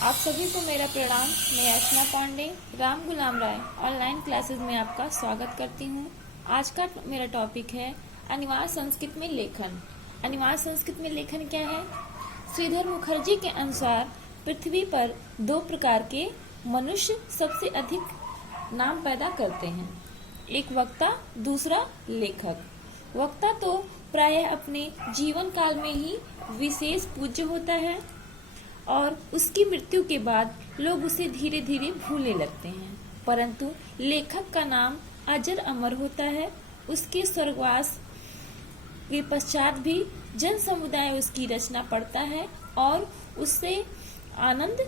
आप सभी को मेरा प्रणाम। मैं याचना पांडे राम गुलाम राय ऑनलाइन क्लासेस में आपका स्वागत करती हूँ। आज का मेरा टॉपिक है अनिवार्य संस्कृत में लेखन। अनिवार्य संस्कृत में लेखन क्या है? श्रीधर मुखर्जी के अनुसार पृथ्वी पर दो प्रकार के मनुष्य सबसे अधिक नाम पैदा करते हैं, एक वक्ता, दूसरा लेखक। वक्ता तो प्रायः अपने जीवन काल में ही विशेष पूज्य होता है और उसकी मृत्यु के बाद लोग उसे धीरे धीरे भूलने लगते हैं, परंतु लेखक का नाम अजर अमर होता है। उसके स्वर्गवास के पश्चात भी जन समुदाय उसकी रचना पढ़ता है और उससे आनंद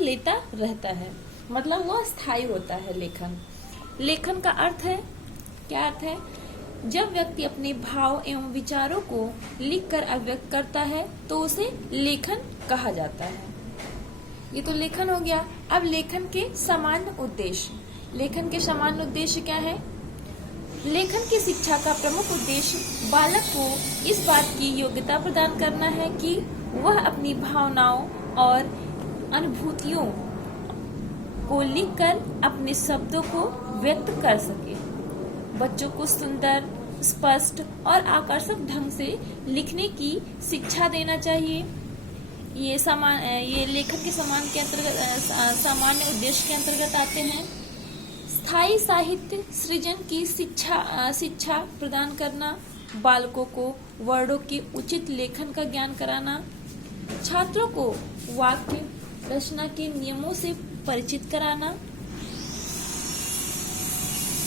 लेता रहता है। मतलब वह स्थायी होता है। लेखन का अर्थ है, क्या अर्थ है? जब व्यक्ति अपने भाव एवं विचारों को लिखकर अभिव्यक्त करता है तो उसे लेखन कहा जाता है। ये तो लेखन हो गया। अब लेखन के सामान्य उद्देश्य। लेखन के सामान्य उद्देश्य क्या है? लेखन की शिक्षा का प्रमुख उद्देश्य बालक को इस बात की योग्यता प्रदान करना है कि वह अपनी भावनाओं और अनुभूतियों को लिखकर अपने शब्दों को व्यक्त कर सके। बच्चों को सुंदर, स्पष्ट और आकर्षक ढंग से लिखने की शिक्षा देना चाहिए। ये लेखन के सामान्य उद्देश्य के अंतर्गत आते हैं। स्थायी साहित्य सृजन की शिक्षा प्रदान करना, बालकों को वर्णों के उचित लेखन का ज्ञान कराना, छात्रों को वाक्य रचना के नियमों से परिचित कराना,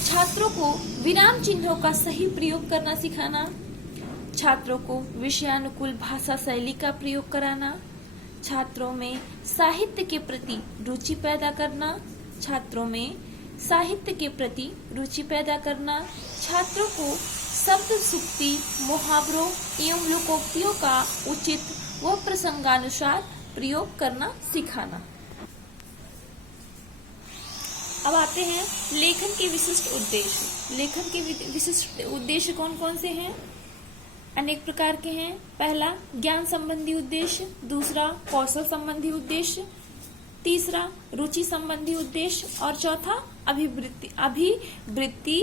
छात्रों को विराम चिन्हों का सही प्रयोग करना सिखाना, छात्रों को विषयानुकूल भाषा शैली का प्रयोग कराना, छात्रों में साहित्य के प्रति रुचि पैदा करना, छात्रों में साहित्य के प्रति रुचि पैदा करना, छात्रों को शब्द, सूक्ति, मुहावरों एवं लोकोक्तियों का उचित व प्रसंगानुसार प्रयोग करना सिखाना। अब आते हैं लेखन के विशिष्ट उद्देश्य। लेखन के विशिष्ट उद्देश्य कौन कौन से हैं? अनेक प्रकार के हैं। पहला, ज्ञान संबंधी उद्देश्य। दूसरा, कौशल संबंधी उद्देश्य। तीसरा, रुचि संबंधी उद्देश्य। और चौथा, अभिवृत्ति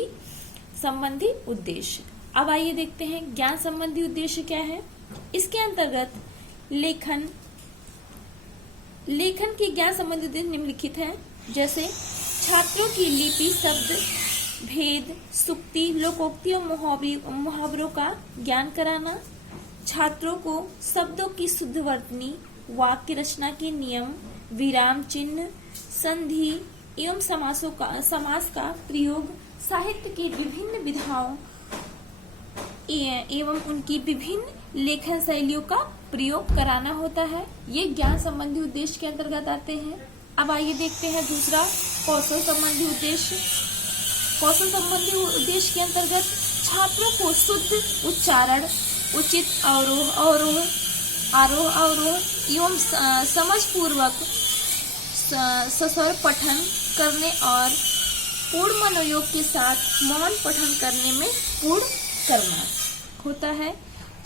संबंधी उद्देश्य। अब आइए देखते हैं ज्ञान संबंधी उद्देश्य क्या है। इसके अंतर्गत लेखन के ज्ञान संबंधी उद्देश्य निम्नलिखित है, जैसे छात्रों की लिपि, शब्द भेद, सूक्ति, लोकोक्ति और मुहावरों का ज्ञान कराना, छात्रों को शब्दों की शुद्ध वर्तनी, वाक्य रचना के नियम, विराम चिन्ह, संधि एवं समास का प्रयोग, साहित्य की विभिन्न विधाओं एवं उनकी विभिन्न लेखन शैलियों का प्रयोग कराना होता है। ये ज्ञान संबंधी उद्देश्य के अंतर्गत आते हैं। अब आइए देखते हैं दूसरा, कौशल संबंधी उद्देश्य। कौशल संबंधी उद्देश्य के अंतर्गत छात्रों को शुद्ध उच्चारण, उचित आरोह एवं समझ पूर्वक सस्वर पठन करने और पूर्ण मनोयोग के साथ मौन पठन करने में पूर्ण करना होता है।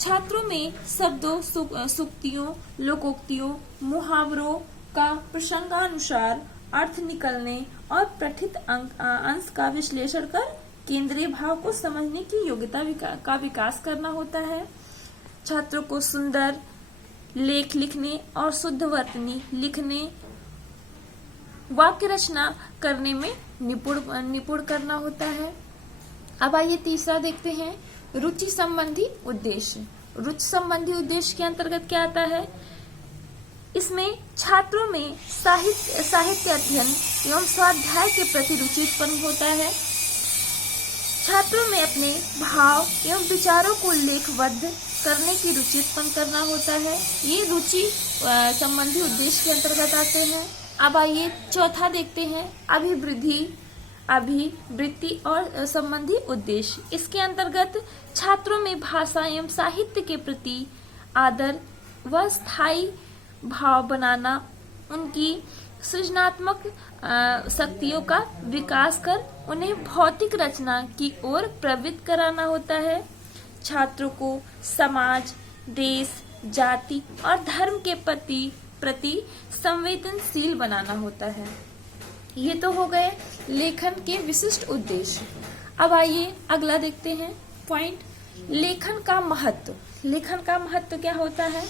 छात्रों में शब्दों, सूक्तियों, लोकोक्तियों, मुहावरों का प्रसंगानुसार अर्थ निकलने और पठित अंश का विश्लेषण कर केंद्रीय भाव को समझने की योग्यता का विकास करना होता है। छात्रों को सुंदर लेख लिखने और शुद्ध वर्तनी लिखने, वाक्य रचना करने में निपुण करना होता है। अब आइए तीसरा देखते हैं, रुचि संबंधी उद्देश्य। रुचि संबंधी उद्देश्य के अंतर्गत क्या आता है? इसमें छात्रों में साहित्य अध्ययन एवं स्वाध्याय के प्रति रुचि उत्पन्न होता है। छात्रों में अपने भाव एवं विचारों को लेखबद्ध करने की रुचि उत्पन्न करना होता है। ये रुचि संबंधी उद्देश्य के अंतर्गत आते हैं। अब आइए चौथा देखते हैं, अभिवृत्ति और संबंधी उद्देश्य। इसके अंतर्गत छात्रों में भाषा एवं साहित्य के प्रति आदर व स्थायी भाव बनाना, उनकी सृजनात्मक शक्तियों का विकास कर उन्हें भौतिक रचना की ओर प्रवृत्त कराना होता है। छात्रों को समाज, देश, जाति और धर्म के प्रति संवेदनशील बनाना होता है। ये तो हो गए लेखन के विशिष्ट उद्देश्य। अब आइए अगला देखते हैं पॉइंट, लेखन का महत्व। लेखन का महत्व क्या होता है?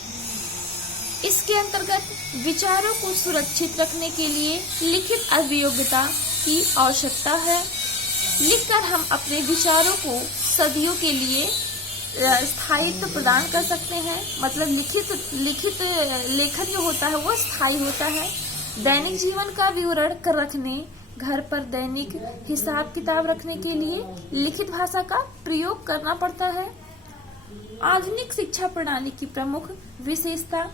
इसके अंतर्गत विचारों को सुरक्षित रखने के लिए लिखित अभियोग्यता की आवश्यकता है। लिखकर हम अपने विचारों को सदियों के लिए स्थायित्व प्रदान कर सकते हैं। मतलब लिखित लेखन जो होता है वो स्थायी होता है। दैनिक जीवन का विवरण कर रखने, घर पर दैनिक हिसाब किताब रखने के लिए लिखित भाषा का प्रयोग करना पड़ता है। आधुनिक शिक्षा प्रणाली की प्रमुख विशेषता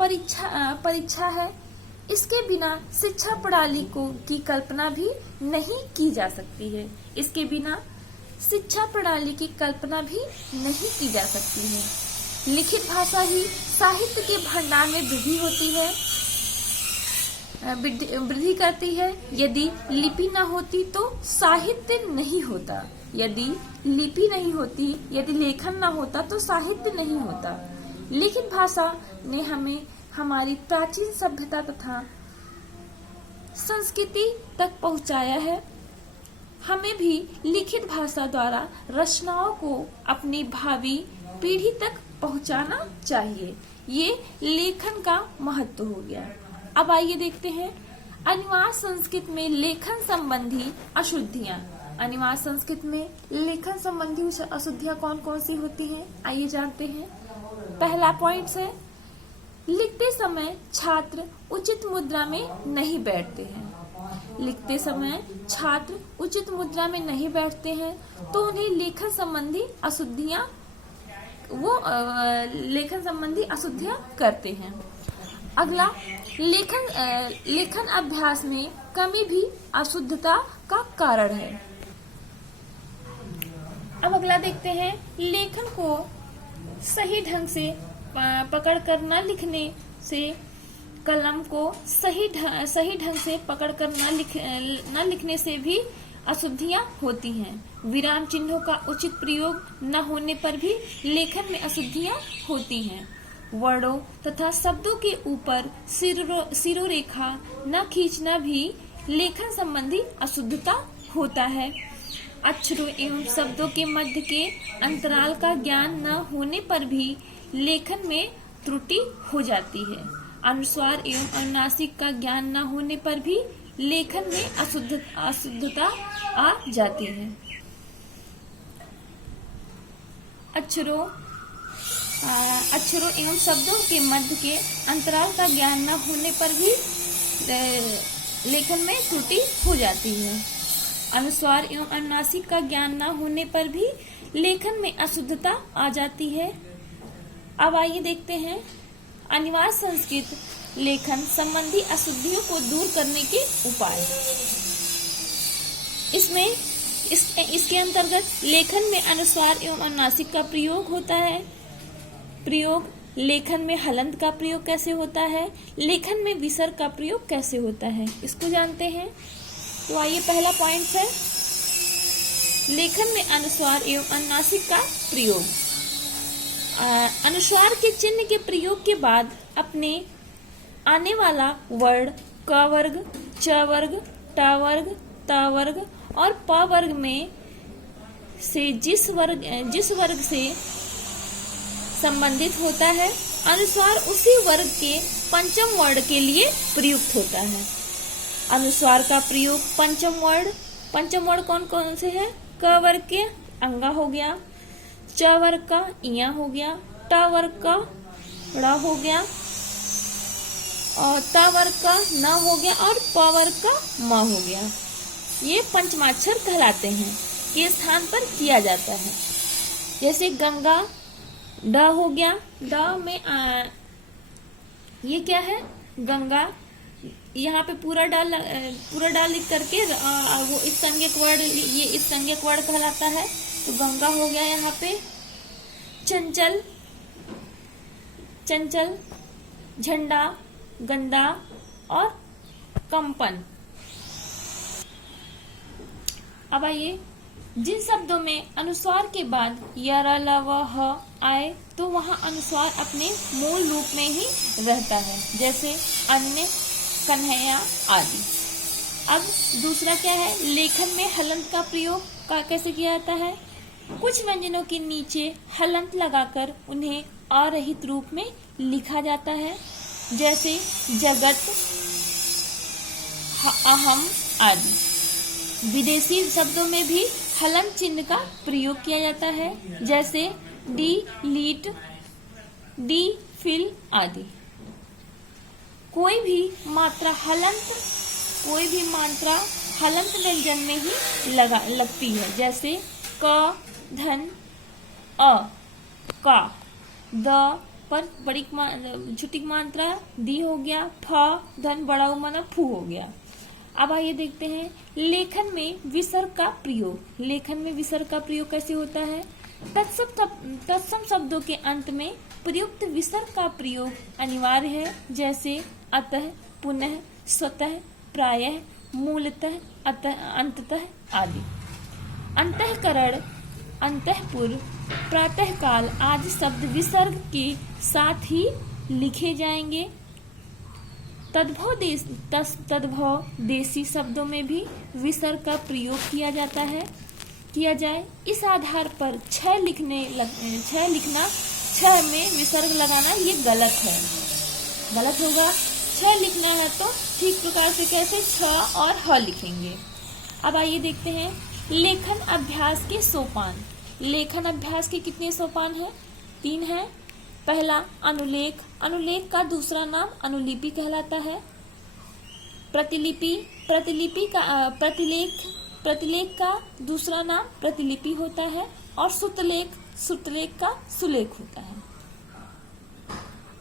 परीक्षा है। इसके बिना शिक्षा प्रणाली की कल्पना भी नहीं की जा सकती है। इसके बिना शिक्षा प्रणाली की कल्पना भी नहीं की जा सकती है। लिखित भाषा ही साहित्य के भंडार में वृद्धि करती है। यदि लिपि न होती तो साहित्य नहीं होता। यदि लिपि नहीं होती, यदि लेखन न होता तो साहित्य नहीं होता। लिखित भाषा ने हमें हमारी प्राचीन सभ्यता तथा संस्कृति तक पहुंचाया है। हमें भी लिखित भाषा द्वारा रचनाओं को अपनी भावी पीढ़ी तक पहुंचाना चाहिए। ये लेखन का महत्व हो गया। अब आइए देखते हैं अनिवार्य संस्कृत में लेखन संबंधी अशुद्धियां। अनिवार्य संस्कृत में लेखन संबंधी अशुद्धियां कौन कौन सी होती हैं, आइए जानते हैं। पहला पॉइंट है, लिखते समय छात्र उचित मुद्रा में नहीं बैठते हैं। लिखते समय छात्र उचित मुद्रा में नहीं बैठते हैं तो उन्हें लेखन संबंधी अशुद्धियां करते हैं। अगला, लेखन अभ्यास में कमी भी अशुद्धता का कारण है। अब अगला देखते हैं, लेखन को सही ढंग से पकड़ कर न लिखने से, कलम को सही ढंग से पकड़ कर न लिखने से भी अशुद्धियां होती हैं। विराम चिन्हों का उचित प्रयोग न होने पर भी लेखन में अशुद्धियां होती हैं। वर्णों तथा शब्दों के ऊपर सिरोरेखा न खींचना भी लेखन संबंधी अशुद्धता होता है। अक्षरों एवं शब्दों के मध्य के अंतराल का ज्ञान न होने पर भी लेखन में त्रुटि हो जाती है। अनुस्वार एवं अनुनासिक का ज्ञान न होने पर भी लेखन में अशुद्धता आ जाती है। अक्षरों एवं शब्दों के मध्य के अंतराल का ज्ञान न होने पर भी लेखन में त्रुटि हो जाती है। अनुस्वार एवं अनुनासिक का ज्ञान न होने पर भी लेखन में अशुद्धता आ जाती है। अब आइए देखते हैं अनिवार्य संस्कृत लेखन संबंधी अशुद्धियों को दूर करने के उपाय। इसके अंतर्गत लेखन में अनुस्वार एवं अनुनासिक का प्रयोग होता है। लेखन में हलंत का प्रयोग कैसे होता है, लेखन में विसर्ग का प्रयोग कैसे होता है, इसको जानते हैं। तो आइए पहला पॉइंट है, लेखन में अनुस्वार एवं अनुनासिक का प्रयोग। अनुस्वार के चिन्ह के प्रयोग के बाद अपने आने वाला वर्ण क वर्ग, च वर्ग, ट वर्ग, त वर्ग और प वर्ग में से जिस वर्ग से संबंधित होता है, अनुस्वार उसी वर्ग के पंचम वर्ण के लिए प्रयुक्त होता है। अनुस्वार का प्रयोग पंचम वर्ण कौन कौन से है? क वर्ग के अंगा हो गया, च वर्ग का इया हो गया, ट वर्ग का ड़ हो गया, और त वर्ग का न हो गया और प वर्ग का म हो गया। ये पंचमाक्षर कहलाते हैं, के स्थान पर किया जाता है। जैसे गंगा ड हो गया, ड में ये क्या है? गंगा। यहाँ पे पूरा डाल लिख करके वो इस संज्ञक वर्ण, ये इस संज्ञक वर्ण कहलाता है। तो गंगा हो गया यहाँ पे। चंचल, झंडा, गंदा और कंपन। अब आइए जिन शब्दों में अनुस्वार के बाद य, र, ल, व, ह आए तो वहाँ अनुस्वार अपने मूल रूप में ही रहता है, जैसे अन्य, कन्हैया आदि। अब दूसरा क्या है, लेखन में हलंत का प्रयोग कैसे किया जाता है। कुछ व्यंजनों के नीचे हलंत लगाकर उन्हें अरहित रूप में लिखा जाता है, जैसे जगत, अहम आदि। विदेशी शब्दों में भी हलंत चिन्ह का प्रयोग किया जाता है, जैसे डी लीट, डी फिल आदि। कोई भी मात्रा हलंत व्यंजन में ही लगती है, जैसे क, धन, अ, का। द पर बड़ी छोटी मात्रा दी हो गया, फ धन बड़ा माना फू हो गया। अब आइए देखते हैं लेखन में विसर्ग का प्रयोग। लेखन में विसर्ग का प्रयोग कैसे होता है। तत्सम शब्दों के अंत में प्रयुक्त विसर्ग का प्रयोग अनिवार्य है, जैसे अतः, पुनः, स्वतः, प्रायः, मूलतः, अतः, अंततः आदि। अंतःकरण, अंतःपुर, प्रातःकाल आदि शब्द विसर्ग के साथ ही लिखे जाएंगे। तद्भव देशी शब्दों में भी विसर्ग का प्रयोग किया जाए। इस आधार पर छह में विसर्ग लगाना ये गलत है, गलत होगा। छह लिखना है तो ठीक प्रकार से कैसे छ और ह लिखेंगे। अब आइए देखते हैं लेखन अभ्यास के सोपान। लेखन अभ्यास के कितने सोपान हैं? 3 हैं। पहला अनुलेख। अनुलेख का दूसरा नाम अनुलिपि कहलाता है। प्रतिलिपि। प्रतिलेख का दूसरा नाम प्रतिलिपि होता है। और सुतलेख का सुलेख होता है।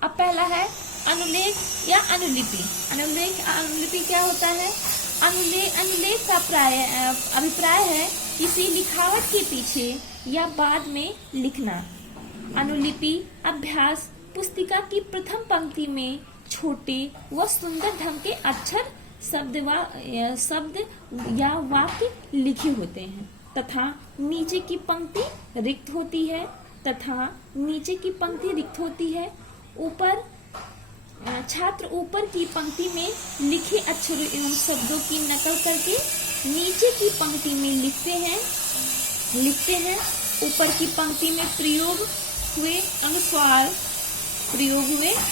अब पहला है अनुलेख या अनुलिपि। अनुलिपि क्या होता है? अनुलेख का अभिप्राय है किसी लिखावट के पीछे या बाद में लिखना। अनुलिपि अभ्यास पुस्तिका की प्रथम पंक्ति में छोटे व सुंदर ढंग के अक्षर, शब्द या वाक्य लिखे होते हैं तथा नीचे की पंक्ति रिक्त होती है। ऊपर छात्र ऊपर की पंक्ति में लिखे अक्षरों एवं शब्दों की नकल करके नीचे की पंक्ति में लिखते हैं। ऊपर की पंक्ति में प्रयोग हुए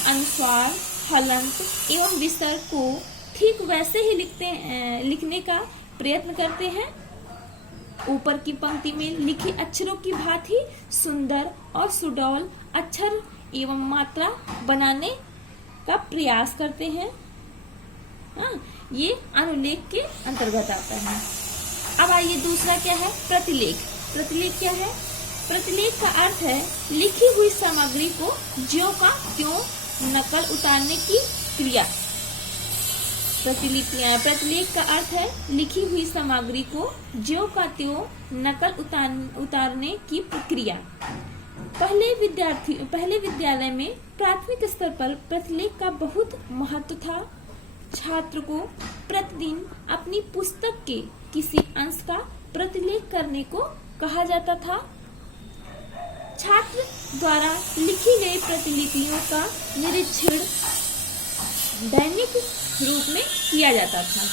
अनुस्वार, हलंत एवं विसर्ग को ठीक वैसे ही लिखने का प्रयत्न करते हैं। ऊपर की पंक्ति में लिखे अक्षरों की भांति सुंदर और सुडौल अक्षर एवं मात्रा बनाने का प्रयास करते हैं। ये अनुलेख के अंतर्गत आता है। अब आइए दूसरा क्या है? प्रतिलेख। प्रतिलेख क्या है? प्रतिलेख का अर्थ है लिखी हुई सामग्री को ज्यों का त्यों नकल उतारने की क्रिया। प्रतिलेख का अर्थ है लिखी हुई सामग्री को ज्यों का त्यों नकल उतारने की प्रक्रिया। पहले विद्यालय में प्राथमिक स्तर पर प्रतिलेख का बहुत महत्व था। छात्र को प्रतिदिन अपनी पुस्तक के किसी अंश का प्रतिलेख करने को कहा जाता था। छात्र द्वारा लिखी गई प्रतिलिपियों का निरीक्षण दैनिक रूप में किया जाता था।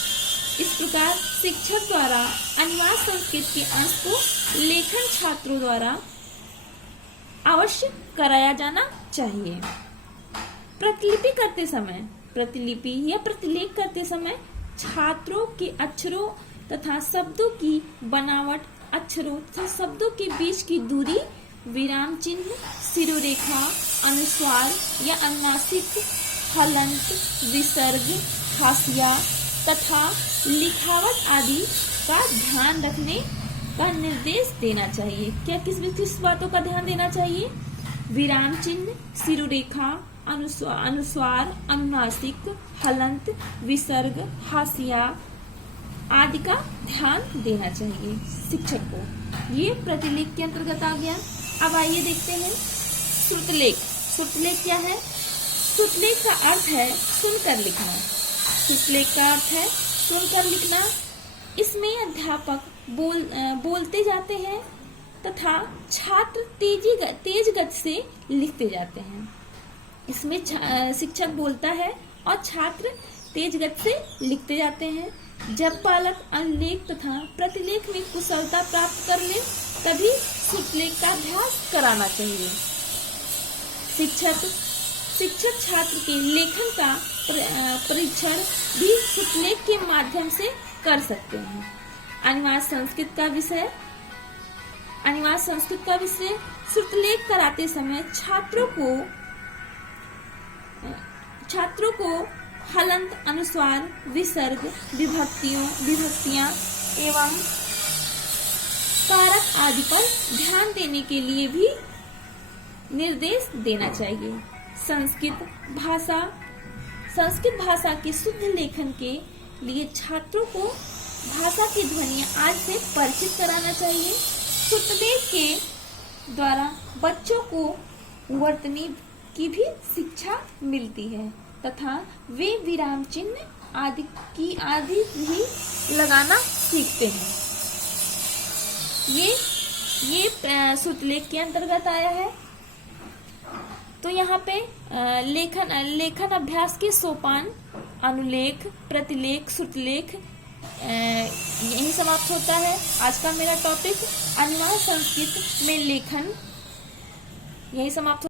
इस प्रकार शिक्षक द्वारा अनिवार्य संस्कृत के अंश को लेखन छात्रों द्वारा अवश्य कराया जाना चाहिए। प्रतिलिपि या प्रतिलेख करते समय छात्रों के अक्षरों तथा शब्दों की बनावट, अक्षरों तथा शब्दों के बीच की दूरी, विराम चिन्ह, शिरोरेखा, अनुस्वार या अनुनासिक, हलंत, विसर्ग, हाशिया तथा लिखावट आदि का ध्यान रखने का निर्देश देना चाहिए। क्या किस बातों का ध्यान देना चाहिए? विराम चिन्ह, शिरोरेखा, अनुस्वार, अनुनासिक, हलंत, विसर्ग, हाशिया आदि का ध्यान देना चाहिए शिक्षक को। ये प्रतिलेख के अंतर्गत आ गया। अब आइए देखते हैं श्रुतलेख। श्रुतलेख क्या है? श्रुतलेख का अर्थ है सुनकर लिखना। श्रुतलेख का अर्थ है सुनकर लिखना। इसमें अध्यापक बोलते जाते हैं तथा छात्र तेज गति से लिखते जाते हैं। इसमें शिक्षक बोलता है और छात्र तेज गति से लिखते जाते हैं। जब बालक अनुलेख तथा प्रतिलेख में कुशलता प्राप्त कर ले तभी श्रुतलेख का अभ्यास कराना चाहिए। शिक्षक छात्र के लेखन का परीक्षण भी श्रुतलेख के माध्यम से कर सकते हैं। अनिवार्य संस्कृत का विषय श्रुतलेख कराते समय छात्रों को हलंत, अनुस्वार, विसर्ग, विभक्तियां एवं कारक आदि पर ध्यान देने के लिए भी निर्देश देना चाहिए। संस्कृत भाषा के शुद्ध लेखन के लिए छात्रों को भाषा की ध्वनियां आज से परिचित कराना चाहिए। श्रुतलेख के द्वारा बच्चों को वर्तनी की भी शिक्षा मिलती है तथा वे विराम चिन्ह आदि भी लगाना सीखते हैं। ये श्रुतलेख के अंतर्गत आया है। तो यहाँ पे लेखन अभ्यास के सोपान अनुलेख, प्रतिलेख, श्रुतलेख यही समाप्त होता है। आज का मेरा टॉपिक अनिवार्य संस्कृत में लेखन यही समाप्त